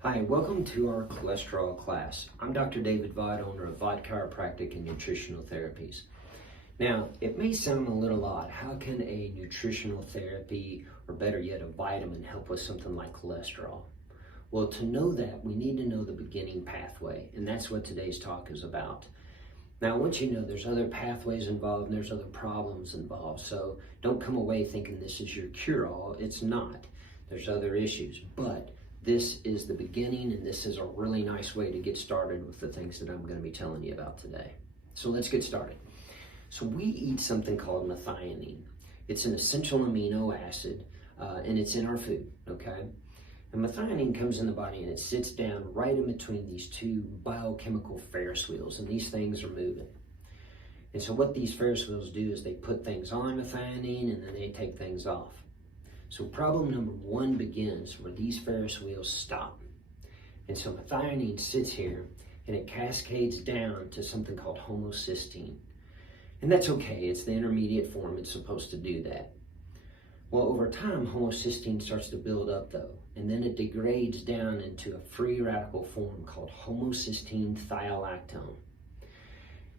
Hi, welcome to our cholesterol class. I'm Dr. David Vaught, owner of Vaught Chiropractic and Nutritional Therapies. Now, it may sound a little odd. How can a nutritional therapy, or better yet, a vitamin, help with something like cholesterol? Well, to know that, we need to know the beginning pathway, and that's what today's talk is about. Now, once you know there's other pathways involved and there's other problems involved, so don't come away thinking this is your cure-all. It's not. There's other issues, but this is the beginning, and this is a really nice way to get started with the things that I'm going to be telling you about today. So let's get started. So we eat something called methionine. It's an essential amino acid, and it's in our food, okay? And methionine comes in the body and it sits down right in between these two biochemical Ferris wheels, and these things are moving. And so what these Ferris wheels do is they put things on methionine and then they take things off. So problem number one begins where these Ferris wheels stop. And so methionine sits here and it cascades down to something called homocysteine. And that's okay, it's the intermediate form, it's supposed to do that. Well, over time, homocysteine starts to build up though, and then it degrades down into a free radical form called homocysteine thiolactone.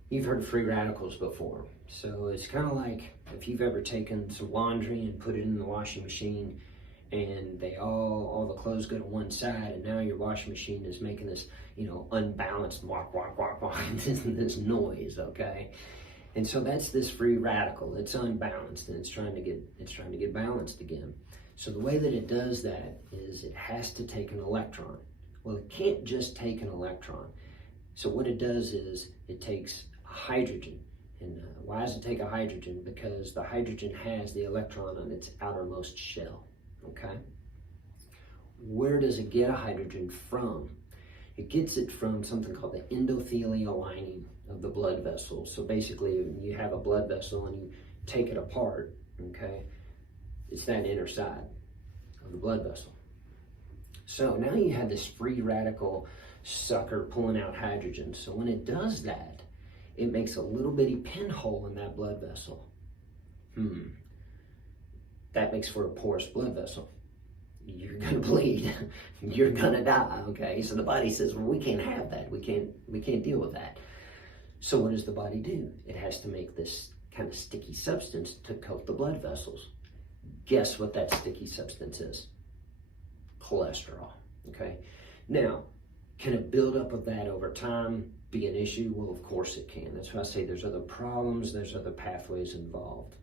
You've heard of free radicals before. So it's kind of like if you've ever taken some laundry and put it in the washing machine and all the clothes go to one side, and now your washing machine is making this, unbalanced walk, this noise, okay? And so that's this free radical. It's unbalanced and it's trying to get balanced again. So the way that it does that is it has to take an electron. Well, it can't just take an electron. So what it does is it takes a hydrogen. And why does it take a hydrogen? Because the hydrogen has the electron on its outermost shell, okay? Where does it get a hydrogen from? It gets it from something called the endothelial lining of the blood vessel. So basically, when you have a blood vessel and you take it apart, okay, it's that inner side of the blood vessel. So now you have this free radical sucker pulling out hydrogen. So when it does that, it makes a little bitty pinhole in that blood vessel. That makes for a porous blood vessel. You're gonna bleed. You're gonna die, okay? So the body says, well, we can't have that. We can't deal with that. So what does the body do? It has to make this kind of sticky substance to coat the blood vessels. Guess what that sticky substance is? Cholesterol, okay? Now, can a buildup of that over time be an issue? Well, of course it can. That's why I say there's other problems, there's other pathways involved.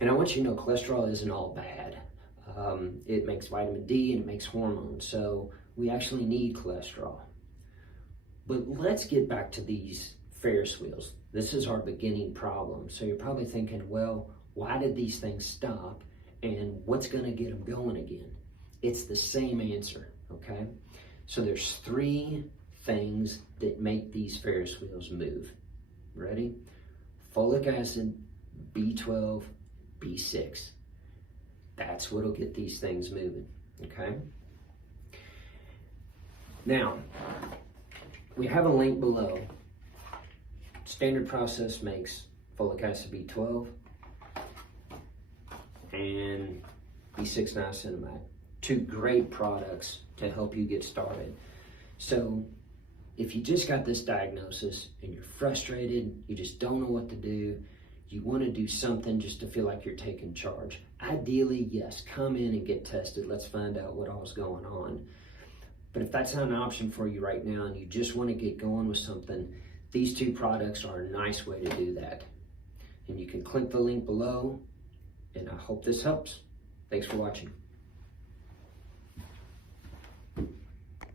And I want you to know cholesterol isn't all bad. It makes vitamin D and it makes hormones, so we actually need cholesterol. But let's get back to these Ferris wheels. This is our beginning problem. So you're probably thinking, well, why did these things stop and what's gonna get them going again? It's the same answer, okay? So there's three things that make these Ferris wheels move. Ready? Folic acid, B12, B6. That's what'll get these things moving, okay? Now, we have a link below. Standard process makes folic acid B12 and B6 niacinamide. Two great products to help you get started. So if you just got this diagnosis and you're frustrated, you just don't know what to do, you want to do something just to feel like you're taking charge. Ideally, yes, come in and get tested. Let's find out what all's going on. But if that's not an option for you right now and you just want to get going with something, these two products are a nice way to do that. And you can click the link below, and I hope this helps. Thanks for watching.